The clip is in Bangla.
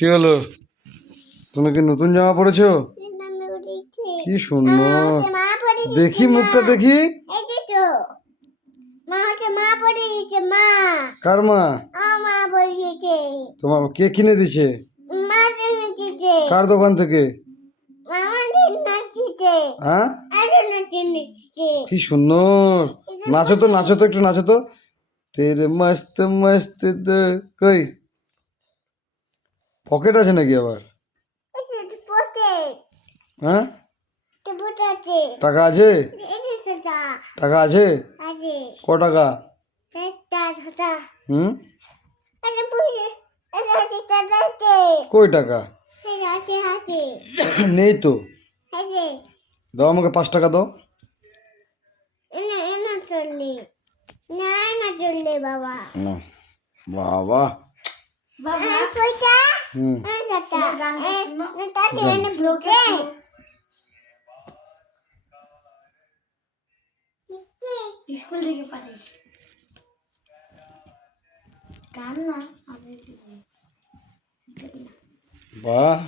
কি হলো? তুমি কি নতুন জামা পরেছো? কি সুন্দর, দেখি মুখটা দেখি। কার মা? তোমার কে কিনে দিছে? কার দোকান থেকে? হ্যাঁ, কি সুন্দর। নাচো তো, নাচো তো, একটু নাচো তো। তেরে মস্ত মস্ত কই পকেট আছে নাকি আবার? হ্যাঁ, টাকা আছে? টাকা আছে? ক টাকা? হুম, কই টাকা? নেই তো। দাও আমাকে 5 টাকা দাও। না বাবা। হুম, স্কুল থেকে পাঠিয়েছি গান না বাহ।